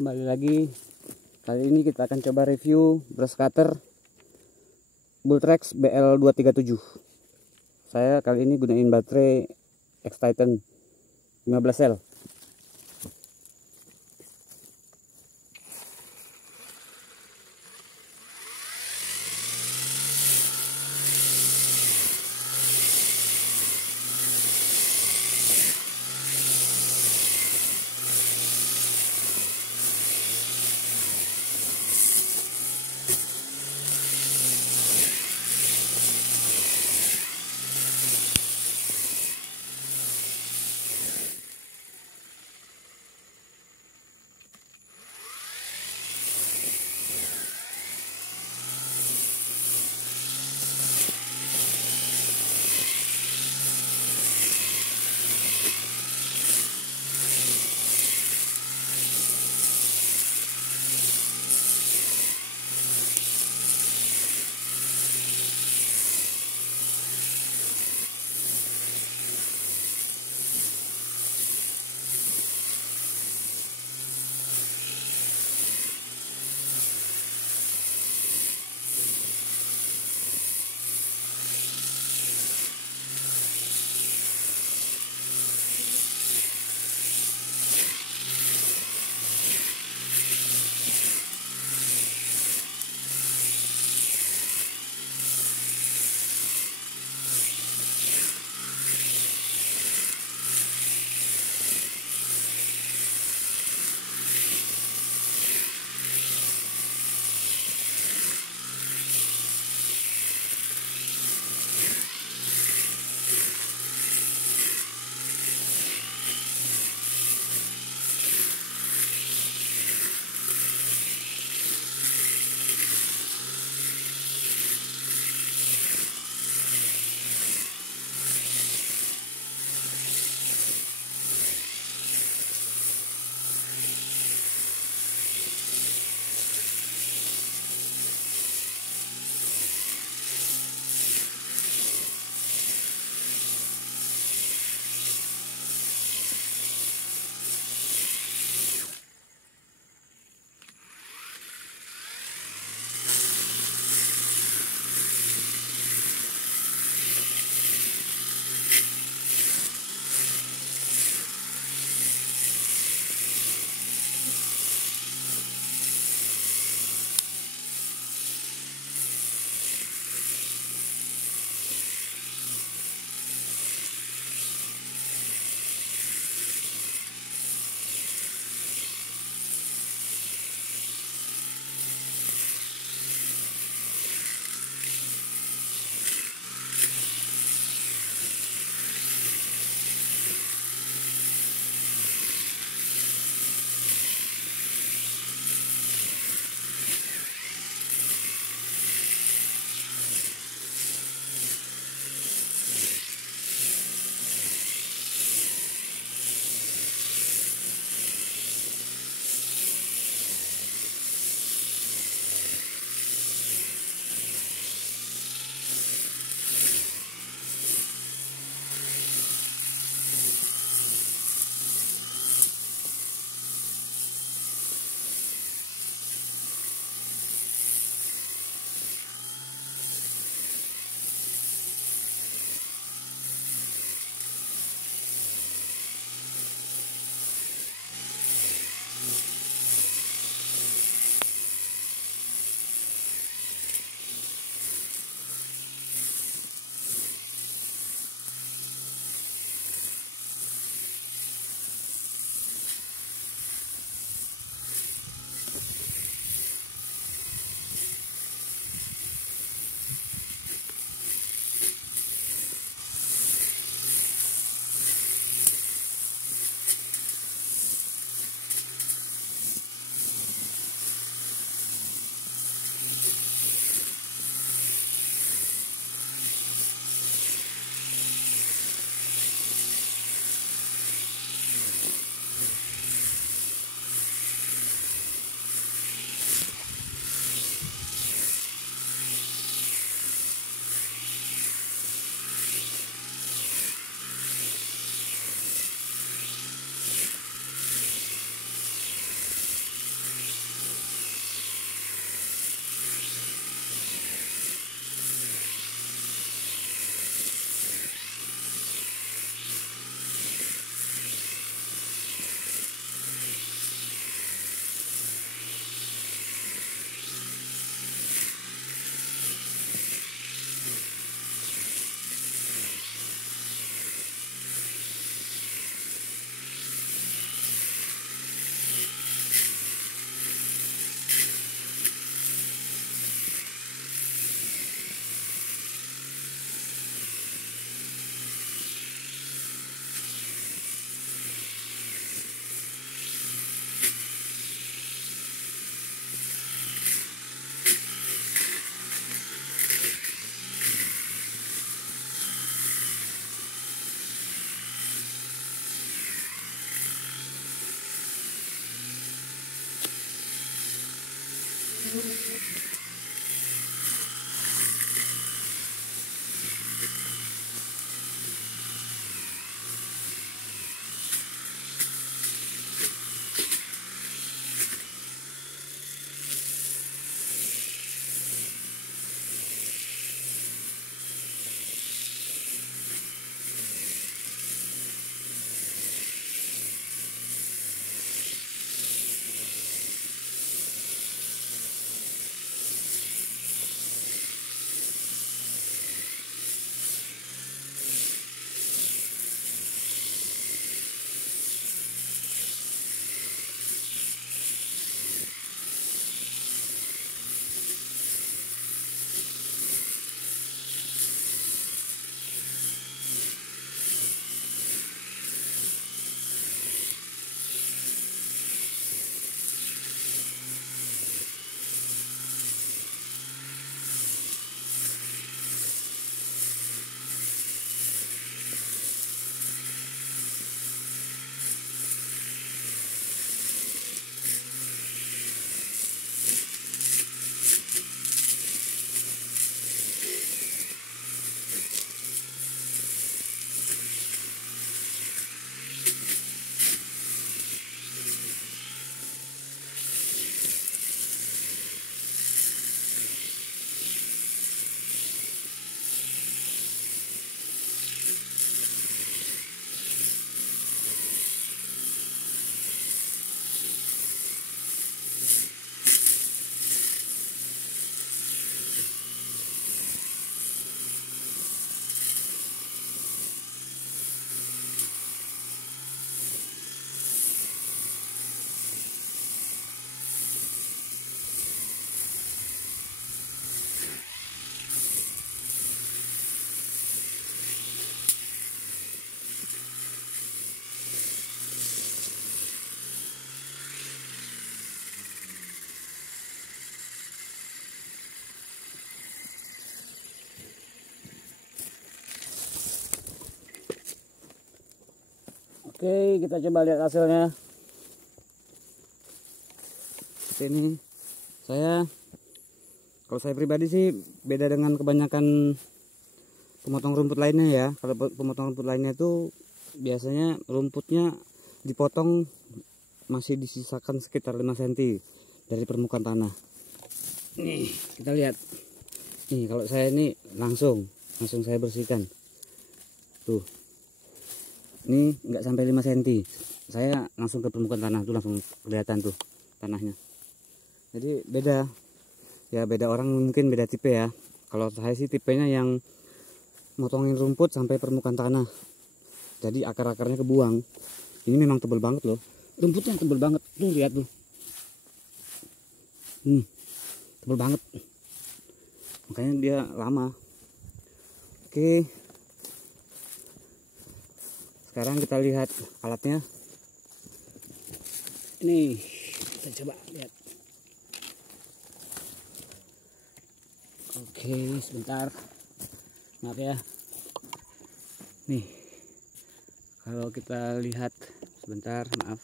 Kembali lagi. Kali ini kita akan coba review brush cutter Bultrex BL237. Saya kali ini gunain baterai X-Titan 15L. Oke, kita coba lihat hasilnya. Seperti ini. Kalau saya pribadi sih beda dengan kebanyakan pemotong rumput lainnya ya. Kalau pemotong rumput lainnya itu biasanya rumputnya dipotong masih disisakan sekitar 5 cm dari permukaan tanah. Nih, kita lihat. Nih, kalau saya ini langsung saya bersihkan. Tuh. Ini enggak sampai 5 cm. Saya langsung ke permukaan tanah tuh, langsung kelihatan tuh tanahnya. Jadi beda. Ya beda orang, mungkin beda tipe ya. Kalau saya sih tipenya yang motongin rumput sampai permukaan tanah. Jadi akar-akarnya kebuang. Ini memang tebal banget loh. Rumputnya tebal banget. Tuh lihat tuh. Tebal banget. Makanya dia lama. Oke. Sekarang kita lihat alatnya. Ini kita coba lihat. Oke, sebentar. Maaf ya. Nih. Kalau kita lihat sebentar, maaf.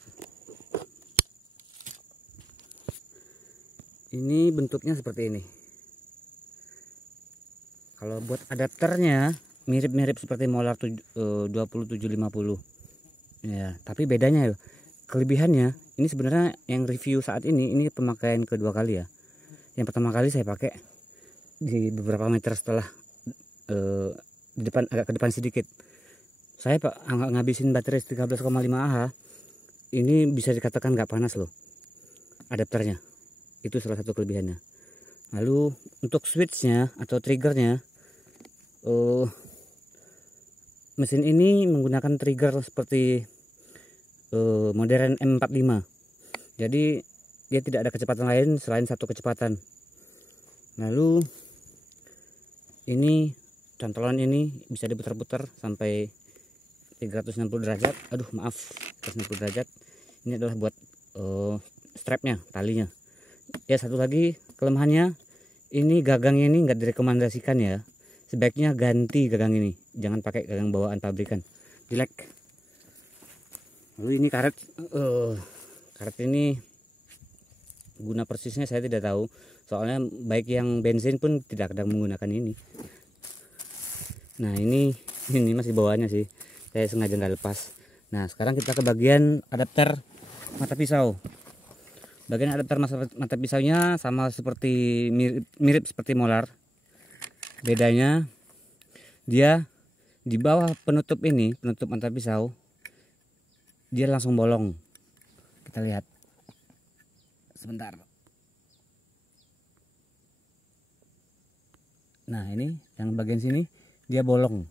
Ini bentuknya seperti ini. Kalau buat adapternya mirip-mirip seperti Molar 20750 ya, tapi bedanya kelebihannya ini sebenarnya yang review saat ini pemakaian kedua kali ya. Yang pertama kali saya pakai di beberapa meter setelah di depan, agak ke depan sedikit, saya ngabisin baterai 13,5 Ah. Ini bisa dikatakan nggak panas loh adapternya, itu salah satu kelebihannya. Lalu untuk switchnya atau triggernya, mesin ini menggunakan trigger seperti modern M45. Jadi dia tidak ada kecepatan lain selain satu kecepatan. Lalu ini cantolan ini bisa diputar-putar sampai 360 derajat. Aduh maaf, 360 derajat. Ini adalah buat strapnya, talinya. Ya, satu lagi kelemahannya, ini gagangnya ini nggak direkomendasikan ya. Sebaiknya ganti gagang ini, jangan pakai gagang bawaan pabrikan, jelek. Lalu ini karet ini Guna persisnya saya tidak tahu, soalnya baik yang bensin pun tidak ada menggunakan ini. Nah ini masih bawahnya sih, saya sengaja nggak lepas. Nah sekarang kita ke bagian adapter mata pisau. Bagian adapter mata pisaunya sama seperti mirip seperti molar. Bedanya dia di bawah penutup ini, penutup mata pisau, dia langsung bolong. Kita lihat sebentar. Nah ini yang bagian sini dia bolong.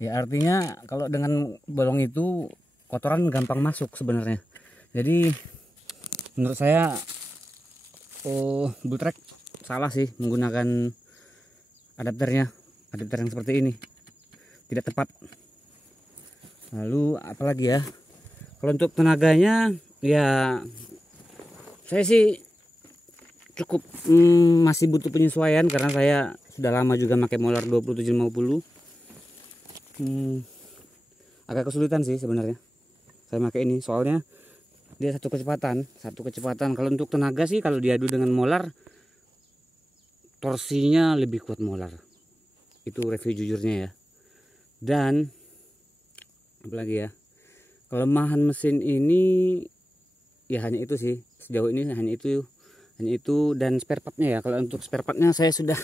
Ya artinya kalau dengan bolong itu kotoran gampang masuk sebenarnya. Jadi menurut saya Bultrek salah sih menggunakan adapter yang seperti ini, tidak tepat. Lalu apalagi ya, kalau untuk tenaganya ya saya sih cukup masih butuh penyesuaian karena saya sudah lama juga pakai molar 2750. Agak kesulitan sih sebenarnya saya pakai ini, soalnya dia satu kecepatan. Kalau untuk tenaga sih kalau diadu dengan molar, torsinya lebih kuat molar. Itu review jujurnya ya. Dan apalagi ya, kelemahan mesin ini ya hanya itu sih, sejauh ini hanya itu dan spare partnya ya. Kalau untuk spare partnya saya sudah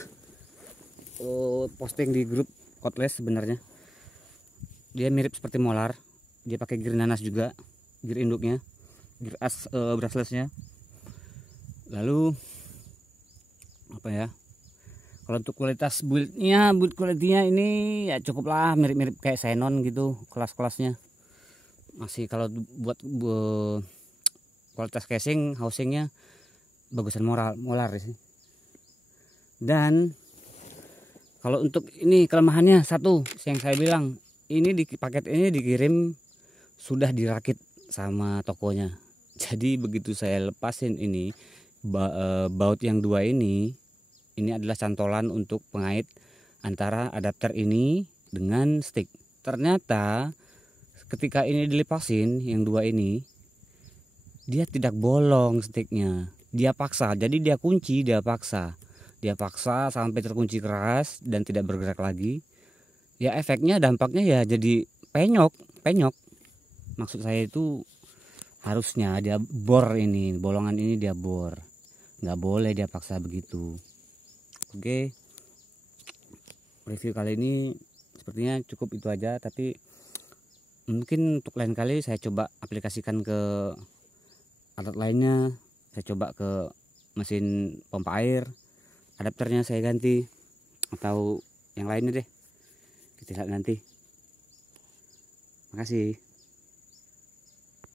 posting di grup Cordless. Sebenarnya dia mirip seperti molar, dia pakai gear nanas juga, gear induknya, gear as brushlessnya. Lalu apa ya, kalau untuk kualitas build quality-nya ini ya cukup lah, mirip-mirip kayak Xenon gitu kelas-kelasnya. Masih kalau buat kualitas casing, housingnya bagusan molar sih. Dan kalau untuk ini kelemahannya satu yang saya bilang, ini di paket ini dikirim sudah dirakit sama tokonya. Jadi begitu saya lepasin ini baut yang dua ini adalah cantolan untuk pengait antara adapter ini dengan stick. Ternyata ketika ini dilepasin yang dua ini, dia tidak bolong sticknya, dia paksa. Jadi dia kunci, dia paksa sampai terkunci keras dan tidak bergerak lagi. Ya efeknya, dampaknya ya jadi penyok. Maksud saya itu harusnya dia bor ini, bolongan ini dia bor, nggak boleh dia paksa begitu. Oke, review kali ini sepertinya cukup itu aja, tapi mungkin untuk lain kali saya coba aplikasikan ke alat lainnya. Saya coba ke mesin pompa air, adapternya saya ganti, atau yang lainnya deh, kita lihat nanti. Makasih.